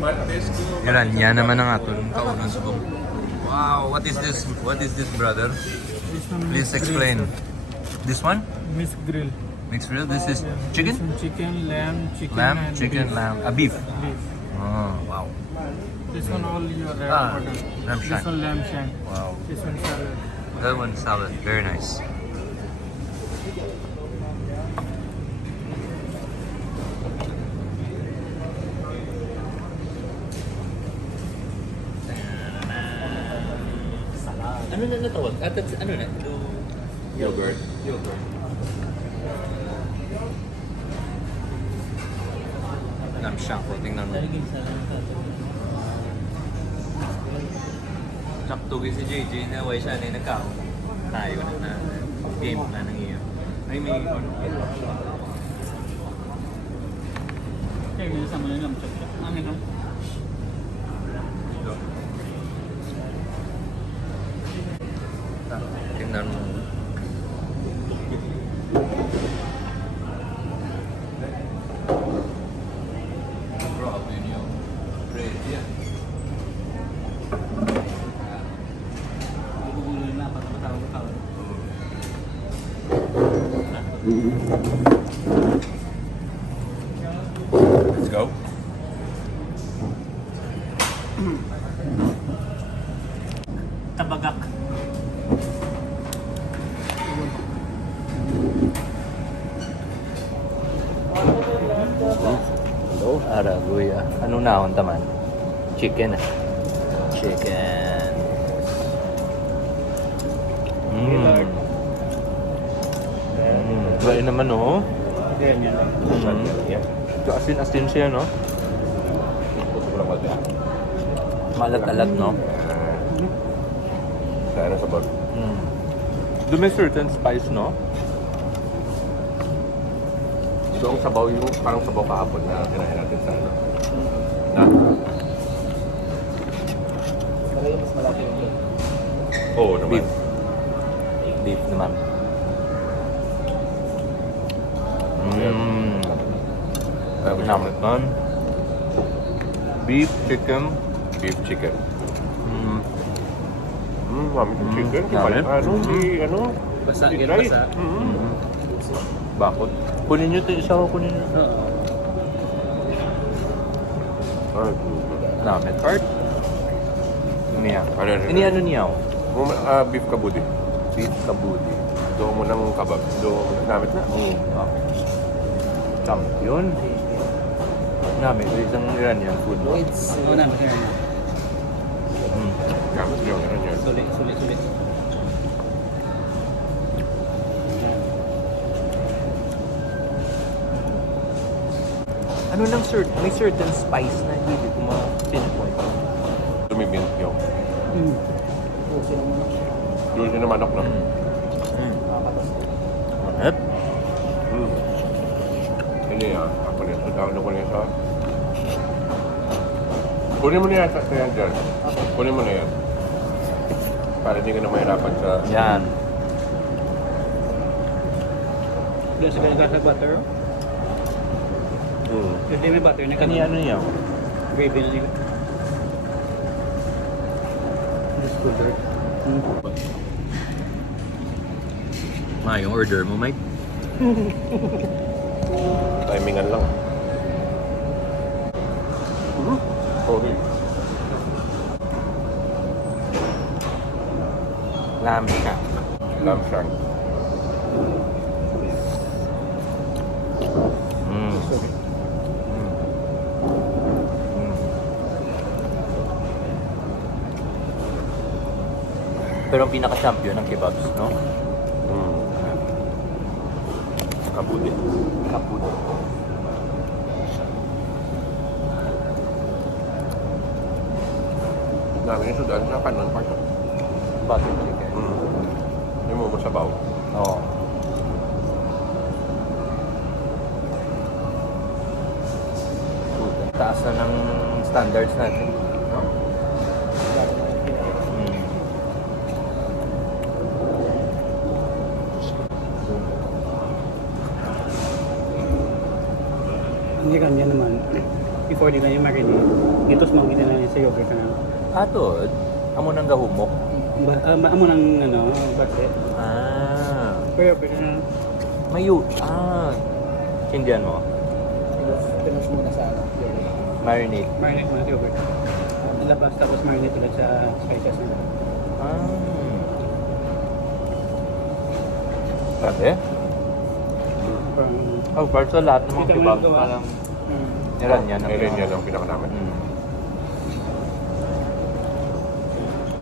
Iranian naman ang aton kaunan subong. Wow, what is this? What is this, brother? This one Please explain. This one? mixed grill. Mixed grill. This is chicken? This one chicken, lamb, chicken, Lamb, and chicken, beef. lamb. Beef. Beef. Oh, wow. This one all your order. Lamb This shank. one lamb shank. Wow. This one salad. That one salad. Very nice. Ano na natawag? Ano na? Yogurt. Yogurt. Lamb shank po. Tingnan mo. Saktugi si JJ na way siya na nagkao. Tayo na game na nang iyo. Ay may ano. Okay, may sama na lamb chop. Ang ino. Tingnan mo. Grabe niyo. Bread yan. Gugulo na patataw-taw. Let's go. Tabagak. Hello, Araguya. Anong naon taman? Chicken ah. Chicken. Bain naman oh. Yan yan. So, asin-asin siya no? Malat-alat no? Sana sa bag. Do may certain spice no? So, ang sabaw yung parang sabaw kahapon na kinain natin sa ano. Na? Mas malaki yung Oo naman. Beef. Beef naman. Naman. Beef, chicken. Beef chicken. Mami yung chicken. Dami. Ano, ano? Basa, Di get rice. basa. Bakod. Kunin nyo ito, isa ko kunin nyo. Ay, Namin. Art? Niya. Ano, ano, Ini ano niya? beef kabudi. Beef kabudi. Doon mo ng kabab. Doon mo namit na. Champion. Namin, ito isang Iranian food. No? Oo naman siya. Gamit yung ano yun. Sulit. Ano nang may certain spice na hindi ko ma-pinpoint. Tumimint yung. Doon siya na manok, no? Manap? Hindi ako nito. Down ko nito. Kunin mo na yan sa yan dyan. Kunin mo na yan. Para hindi ka na mahirapan sa... Yan. Doon sa ganyan sa butter. Hindi may butter na Kani ano niya? gravy na nila. This butter. Yung order mo, Mike? Timingan lang. Sorry. Lamb shank. Lamb shank. Pero ang pinaka-champion ng kebabs, no? Kabudi. Kabudi. Namin yung sudan sa kanon pa siya. Butter chicken. Yung mo sabaw. Oo. Taas na ng standards natin, no? Hindi kanya naman. before nila yung marinate. Dito smang nila sa yogurt na. Ato, amo nang gahumok. Amo ng ano, base. Pero Mayu. Hindihan mo. pinush muna sa yogurt. Marinate. Marinate muna sa yogurt. Nilabas tapos marinate ulit sa spices nila. Grabe. Parang Oh, para sa lahat ng mga Kita mo kebab, yung gawa. parang Iranian ang Iranian ang pinaka namin.